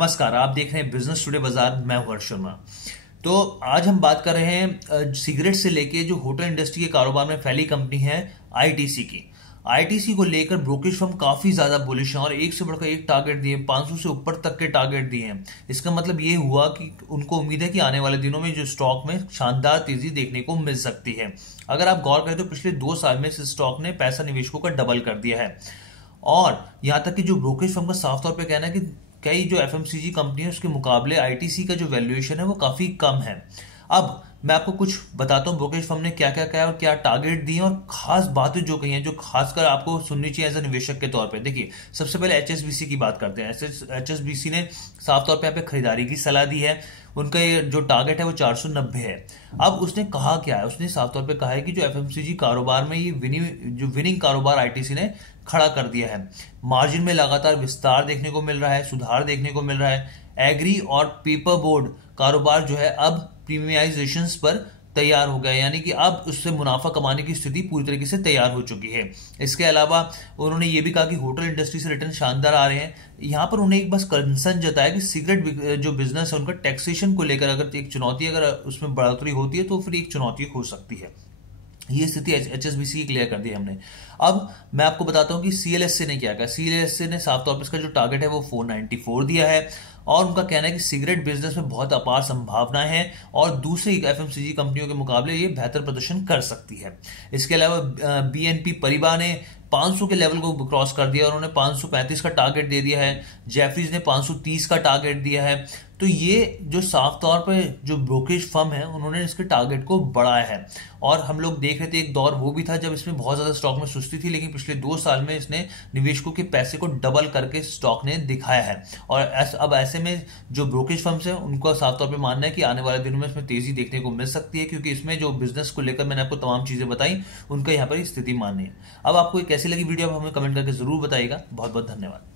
नमस्कार, आप देख रहे हैं बिजनेस टुडे बाजार। मैं हूं हर्ष शर्मा। तो आज हम बात कर रहे हैं सिगरेट से लेके जो होटल इंडस्ट्री के कारोबार में फैली कंपनी है आईटीसी की। आईटीसी को लेकर ब्रोकरेज फर्म काफी ज्यादा बुलिश हैं और एक से बढ़कर एक टारगेट दिए, 500 से ऊपर तक के टारगेट दिए हैं। इसका मतलब ये हुआ कि उनको उम्मीद है कि आने वाले दिनों में जो स्टॉक में शानदार तेजी देखने को मिल सकती है। अगर आप गौर करें तो पिछले 2 साल में इस स्टॉक ने पैसा निवेशकों का डबल कर दिया है और यहां तक कि जो ब्रोकरेज फर्म का साफ तौर पर कहना है कि कई जो एफएमसीजी कंपनी है उसके मुकाबले आईटीसी का जो वैल्यूएशन है वो काफी कम है। अब मैं आपको कुछ बताता हूँ ब्रोकरेज फर्म ने क्या क्या किया और क्या टारगेट दिए और खास बातें जो कही हैं जो खासकर आपको सुननी चाहिए एज ए निवेशक के तौर पे। देखिए, सबसे पहले एचएसबीसी की बात करते हैं। एचएसबीसी ने साफ तौर पे यहाँ पे खरीदारी की सलाह दी है। उनका ये जो टारगेट है वो 490 है। अब उसने कहा क्या है, उसने साफ तौर पे कहा है कि जो एफएमसीजी कारोबार में ये विनिंग कारोबार आईटीसी ने खड़ा कर दिया है। मार्जिन में लगातार विस्तार देखने को मिल रहा है, सुधार देखने को मिल रहा है। एग्री और पेपर बोर्ड कारोबार जो है अब प्रीमियमाइजेशन पर तैयार हो गया, यानी कि अब उससे मुनाफा कमाने की स्थिति पूरी तरीके से तैयार हो चुकी है। इसके अलावा उन्होंने ये भी कहा कि होटल इंडस्ट्री से रिटर्न शानदार आ रहे हैं। यहां पर उन्हें एक बस कंसर्न जताया कि सिगरेट जो बिजनेस है उनका टैक्सेशन को लेकर अगर एक चुनौती अगर उसमें बढ़ोतरी होती है तो फिर एक चुनौती हो सकती है। ये स्थिति एचएसबीसी की क्लियर कर दी हमने। अब मैं आपको बताता हूं कि सीएलएसए ने क्या कहा। सीएलएसए ने साफ तौर पर इसका जो टारगेट है वो 494 दिया है और उनका कहना है कि सिगरेट बिजनेस में बहुत अपार संभावनाएं हैं और दूसरी एफएमसीजी कंपनियों के मुकाबले ये बेहतर प्रदर्शन कर सकती है। इसके अलावा बीएनपी परिबा ने 500 के लेवल को क्रॉस कर दिया और उन्होंने 535 का टारगेट दे दिया है। जेफरीज ने 530 का टारगेट दिया है। तो ये जो साफ तौर पे जो ब्रोकरेज फर्म है उन्होंने इसके टारगेट को बढ़ाया है और हम लोग देख रहे थे एक दौर वो भी था जब इसमें बहुत ज्यादा स्टॉक में सुस्ती थी, लेकिन पिछले 2 साल में इसने निवेशकों के पैसे को डबल करके स्टॉक ने दिखाया है। और अब ऐसे में जो ब्रोकरेज फर्म्स है उनको साफ तौर पे मानना है कि आने वाले दिनों में इसमें तेजी देखने को मिल सकती है, क्योंकि इसमें जो बिजनेस को लेकर मैंने आपको तमाम चीजें बताई उनका यहाँ पर स्थिति माननी है। अब आपको कैसी लगी वीडियो, आप हमें कमेंट करके जरूर बताइएगा। बहुत बहुत धन्यवाद।